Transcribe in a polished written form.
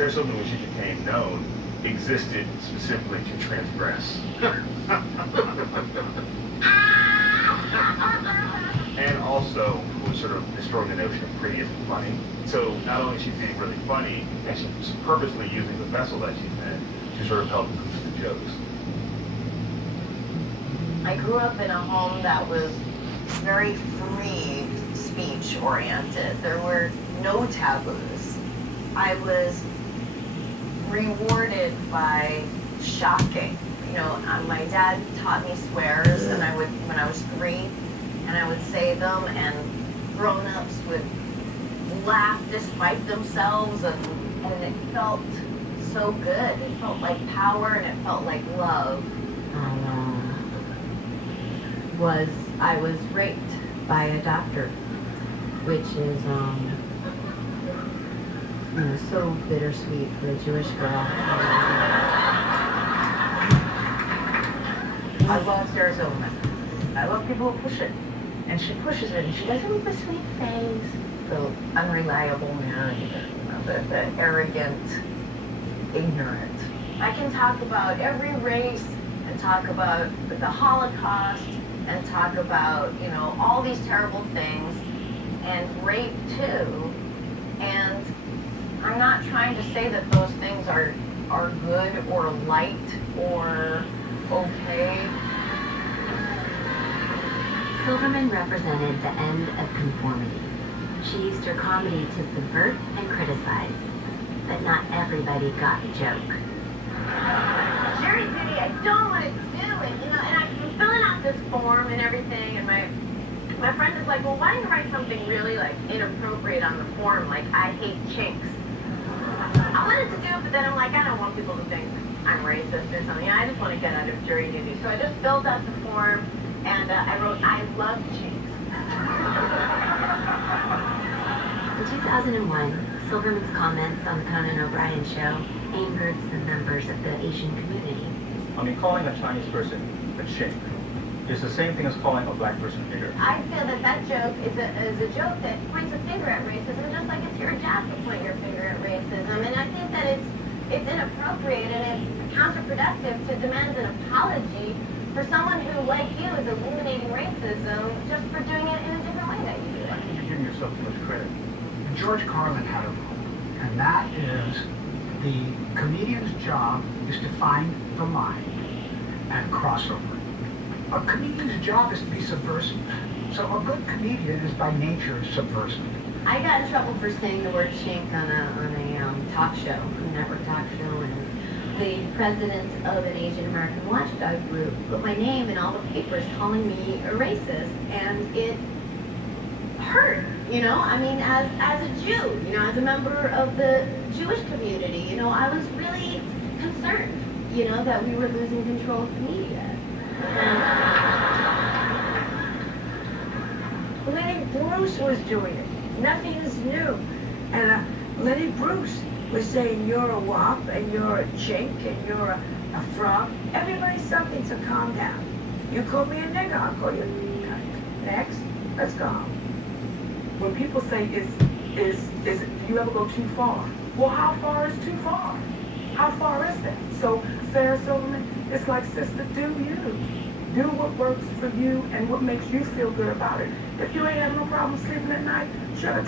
Sarah Silverman, when she became known, existed specifically to transgress. And also was sort of destroying the notion of pretty isn't funny. So not only is she being really funny, and she's purposely using the vessel that she's in to sort of help boost the jokes. I grew up in a home that was very free speech oriented. There were no taboos. I was rewarded by shocking. You know, my dad taught me swears, and when I was 3, and I would say them, and grown-ups would laugh despite themselves, and it felt so good. It felt like power, and it felt like love. I was raped by a doctor, which is you know, so bittersweet for a Jewish girl. I love Sarah Silverman. I love people who push it. And she pushes it, and she does it with a sweet face. The unreliable narrator, you know, the arrogant, ignorant. I can talk about every race, and talk about the Holocaust, and talk about, you know, all these terrible things, and rape too. And I'm not trying to say that those things are good or light or okay. Silverman represented the end of conformity. She used her comedy to subvert and criticize, but not everybody got the joke. Jury duty, I don't want to do it, you know, and I'm filling out this form and everything, and my friend is like, well, why don't you write something really, like, inappropriate on the form, like, I hate chinks. I wanted to do it, but then I'm like, I don't want people to think I'm racist or something. I just want to get out of jury duty. So I just filled out the form, and I wrote, I love chinks. In 2001, Silverman's comments on the Conan O'Brien show angered some members of the Asian community. I mean, calling a Chinese person a chink is the same thing as calling a black person nigger. I feel that joke is a joke that points a finger at racism, just like it's your job to point your finger at racism. And I think that it's inappropriate and it's counterproductive to demand an apology for someone who, like you, is illuminating racism just for doing it in a different way that you do it. I think you're giving yourself too much credit. George Carlin had a rule, and that is the comedian's job is to find the line and cross over it. A comedian's job is to be subversive. So a good comedian is by nature subversive. I got in trouble for saying the word chink on a talk show, a network talk show, and the president of an Asian American watchdog group put my name in all the papers calling me a racist, and it hurt, you know? I mean, as a Jew, you know, as a member of the Jewish community, you know, I was really concerned, you know, that we were losing control of the media. Lenny Bruce was doing it. Nothing is new. And Lenny Bruce was saying, you're a wop, and you're a chink, and you're a frog. Everybody's something, so calm down. You call me a nigger, I'll call you a cunt. Next, let's go home. When people say, do you ever go too far? Well, how far is too far? How far is that? So, Sarah Silverman, it's like, sister, do you. Do what works for you and what makes you feel good about it. If you ain't having no problem sleeping at night, shut it.